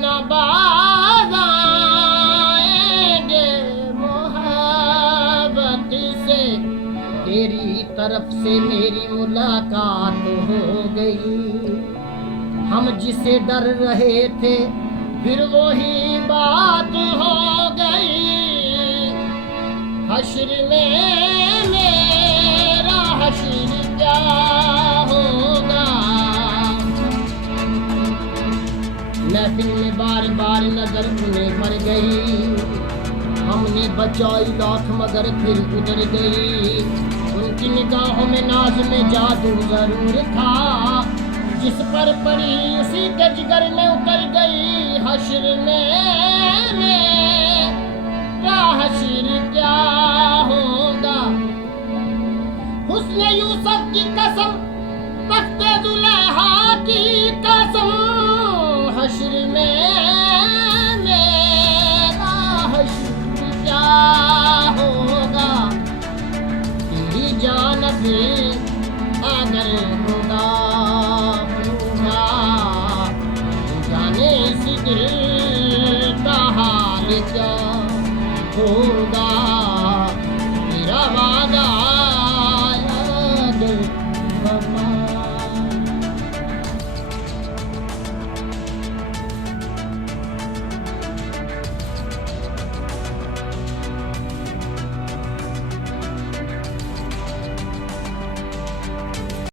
ना बाज आएंगे मोहब्बत से। तेरी तरफ से मेरी मुलाकात हो गई, हम जिसे डर रहे थे फिर वही बात हो गई। हश्र में मेरा हश्र क्या होगा। महफिल में बार बार नजर उन्हें मर गई, हमने बचाई लाख मगर फिर उधर गई। उनकी निगाहों में नाज में जादू जरूर था, जिस पर पड़ी उसी के जिगर में उतर गई। हश्र में मेरा हश्र क्या होगा। हुस्न यूसुफ की कसम, तख्ते दुल्हा की कसम, हश्र में मेरा हश्र क्या होगा। तेरी जानब अगर होगा जाने इस दिल का हाल क्या होगा। तेरा वादा याद